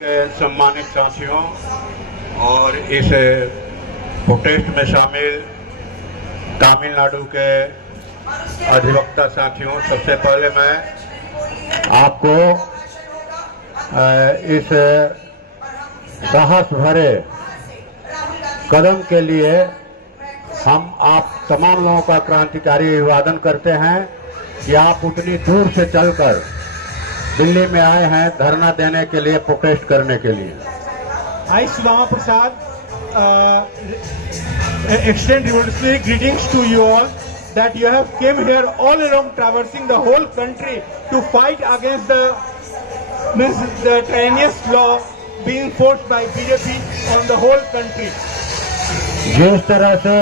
सम्मानित साथियों और इस प्रोटेस्ट में शामिल तमिलनाडु के अधिवक्ता साथियों, सबसे पहले मैं आपको इस साहस भरे कदम के लिए हम आप तमाम लोगों का क्रांतिकारी अभिवादन करते हैं कि आप उतनी दूर से चलकर दिल्ली में आए हैं धरना देने के लिए, प्रोटेस्ट करने के लिए। I, Sudama Prasad, extend revolutionary greetings to you all that you have came here all along, traversing the whole country to fight against the tyrannous law being forced by BJP on the whole country. जिस तरह से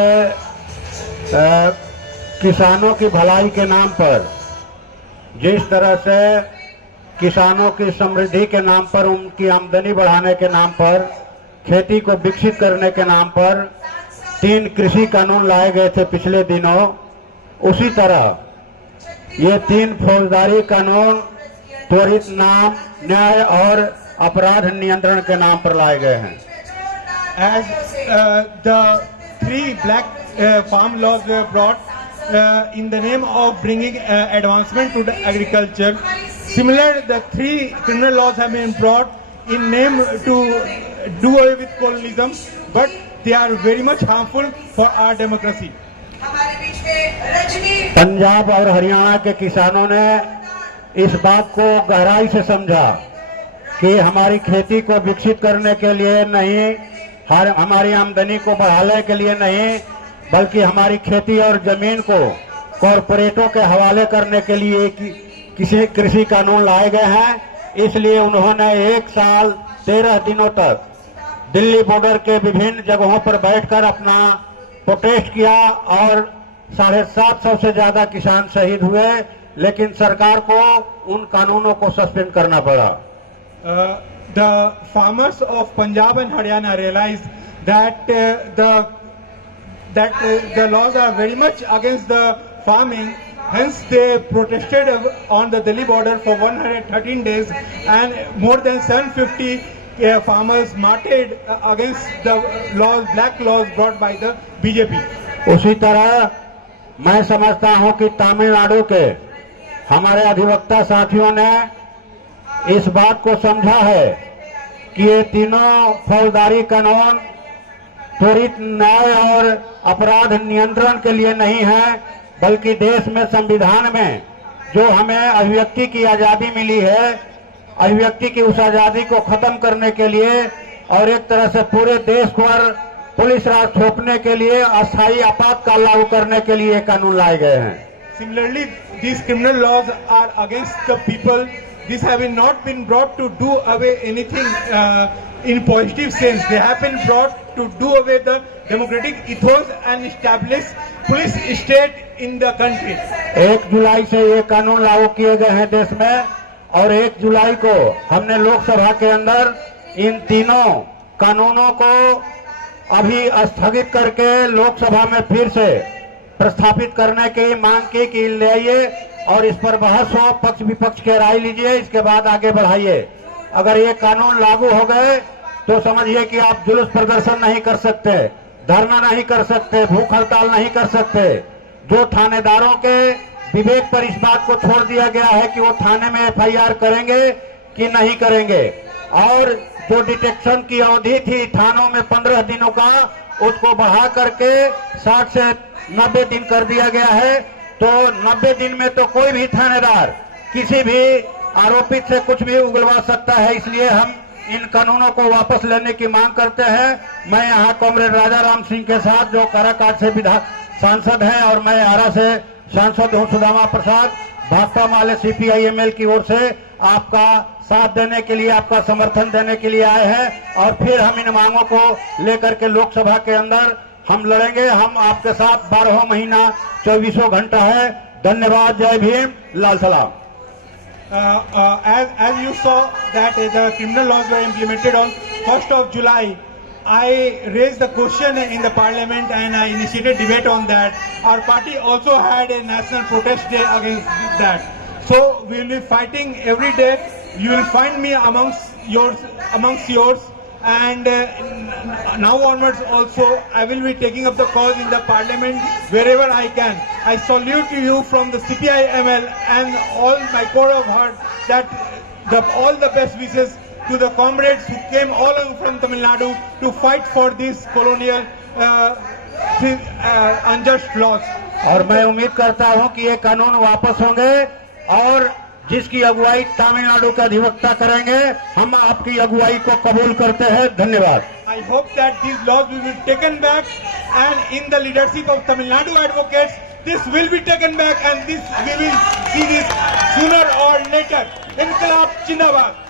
किसानों की भलाई के नाम पर, जिस तरह से किसानों की समृद्धि के नाम पर, उनकी आमदनी बढ़ाने के नाम पर, खेती को विकसित करने के नाम पर 3 कृषि कानून लाए गए थे पिछले दिनों, उसी तरह ये 3 फौजदारी कानून त्वरित न्याय और अपराध नियंत्रण के नाम पर लाए गए हैं। As the 3 black farm laws were brought in the name of bringing advancement to the agriculture, similar, the 3 criminal laws have been brought in name to do away with colonialism, but they are very much harmful for our democracy. Punjab और हरियाणा के किसानों ने इस बात को गहराई से समझा कि हमारी खेती को विकसित करने के लिए नहीं, हमारी आमदनी को बढ़ाने के लिए नहीं, बल्कि हमारी खेती और जमीन को कॉरपोरेटों के हवाले करने के लिए किसी कृषि कानून लाए गए हैं। इसलिए उन्होंने 1 साल 13 दिनों तक दिल्ली बॉर्डर के विभिन्न जगहों पर बैठकर अपना प्रोटेस्ट किया और 750 से ज्यादा किसान शहीद हुए, लेकिन सरकार को उन कानूनों को सस्पेंड करना पड़ा। The farmers of Punjab and Haryana realized that the laws are very much against the farming. Hence, they protested on the Delhi border for 113 days, and more than 750 farmers marched against the laws, black laws brought by the BJP. उसी तरह मैं समझता हूं कि तमिलनाडु के हमारे अधिवक्ता साथियों ने इस बात को समझा है कि ये तीनों फौजदारी कानून त्वरित न्याय और अपराध नियंत्रण के लिए नहीं है, बल्कि देश में संविधान में जो हमें अभिव्यक्ति की आजादी मिली है, अभिव्यक्ति की उस आजादी को खत्म करने के लिए और एक तरह से पूरे देश पर पुलिस राज थोपने के लिए अस्थायी आपातकाल लागू करने के लिए कानून लाए गए हैं। Similarly, these criminal laws are against the people. These have not been brought to do away anything in positive sense. They have been brought to do away the democratic ethos and establish police state in the country. 1 जुलाई से ये कानून लागू किए गए हैं देश में, और 1 जुलाई को हमने लोकसभा के अंदर इन तीनों कानूनों को अभी स्थगित करके लोकसभा में फिर से प्रस्थापित करने की मांग की कि ले आइए और इस पर बहस हो, पक्ष विपक्ष की राय लीजिए, इसके बाद आगे बढ़ाइए। अगर ये कानून लागू हो गए तो समझिए कि आप जुलूस प्रदर्शन नहीं कर सकते, धरना नहीं कर सकते, भूख हड़ताल नहीं कर सकते। जो थानेदारों के विवेक पर इस बात को छोड़ दिया गया है कि वो थाने में FIR करेंगे कि नहीं करेंगे, और जो डिटेक्शन की अवधि थी थानों में 15 दिनों का, उसको बढ़ा करके 60 से 90 दिन कर दिया गया है। तो 90 दिन में तो कोई भी थानेदार किसी भी आरोपित से कुछ भी उगलवा सकता है। इसलिए हम इन कानूनों को वापस लेने की मांग करते हैं। मैं यहाँ कॉमरेड राजा राम सिंह के साथ, जो काराकाट से सांसद हैं, और मैं आरा से सांसद हूँ सुदामा प्रसाद, भाकपा माले CPI-ML की ओर से आपका साथ देने के लिए, आपका समर्थन देने के लिए आए हैं, और फिर हम इन मांगों को लेकर के लोकसभा के अंदर हम लड़ेंगे। हम आपके साथ 12 महीना 24 घंटा है। धन्यवाद। जय भीम, लाल सलाम। As you saw that the criminal laws were implemented on 1st of July, I raised the question in the parliament and I initiated debate on that. Our party also had a national protest day against that. So we will be fighting every day. You will find me amongst amongst yours, and now onwards also I will be taking up the cause in the parliament wherever I can. I salute to you from the CPI-ML and all my core of heart that all the best wishes to the comrades who came all over from Tamil Nadu to fight for these colonial unjust laws. और मैं उम्मीद करता हूं कि ये कानून वापस होंगे और जिसकी अगुवाई तमिलनाडु के अधिवक्ता करेंगे, हम आपकी अगुवाई को कबूल करते हैं। धन्यवाद। I hope that these laws will be taken back, and in the leadership of Tamil Nadu advocates, this will be taken back, and we will see this sooner or later. Inqilab Zindabad.